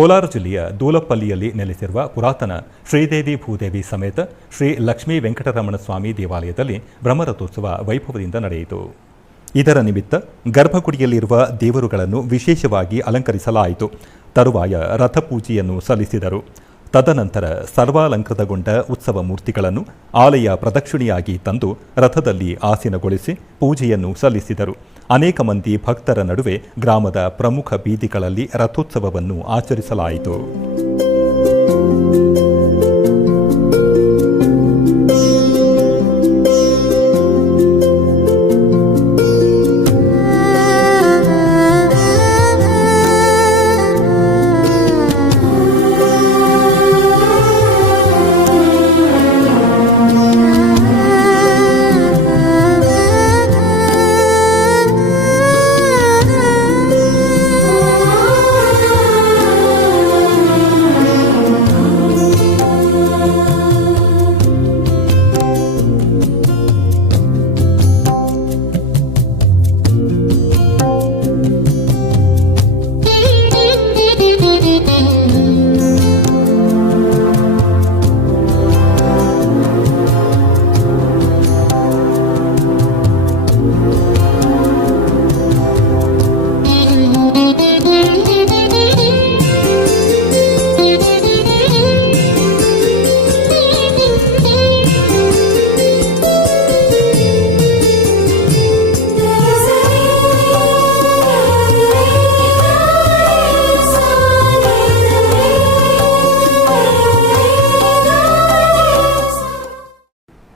ಕೋಲಾರ ಜಿಲ್ಲೆಯ ದೂಲಪಲ್ಲಿಯಲ್ಲಿ ನೆಲೆಸಿರುವ ಪುರಾತನ ಶ್ರೀದೇವಿ ಭೂದೇವಿ ಸಮೇತ ಶ್ರೀ ಲಕ್ಷ್ಮೀ ವೆಂಕಟರಮಣ ಸ್ವಾಮಿ ದೇವಾಲಯದಲ್ಲಿ ಬ್ರಹ್ಮರಥೋತ್ಸವ ವೈಭವದಿಂದ ನಡೆಯಿತು. ಇದರ ನಿಮಿತ್ತ ಗರ್ಭಗುಡಿಯಲ್ಲಿರುವ ದೇವರುಗಳನ್ನು ವಿಶೇಷವಾಗಿ ಅಲಂಕರಿಸಲಾಯಿತು. ತರುವಾಯ ರಥಪೂಜೆಯನ್ನು ಸಲ್ಲಿಸಿದರು. ತದನಂತರ ಸರ್ವಾಲಂಕೃತಗೊಂಡ ಉತ್ಸವ ಮೂರ್ತಿಗಳನ್ನು ಆಲಯ ಪ್ರದಕ್ಷಿಣೆಯಾಗಿ ತಂದು ರಥದಲ್ಲಿ ಆಸೀನಗೊಳಿಸಿ ಪೂಜೆಯನ್ನು ಸಲ್ಲಿಸಿದರು. ಅನೇಕ ಮಂದಿ ಭಕ್ತರ ನಡುವೆ ಗ್ರಾಮದ ಪ್ರಮುಖ ಬೀದಿಗಳಲ್ಲಿ ರಥೋತ್ಸವವನ್ನು ಆಚರಿಸಲಾಯಿತು.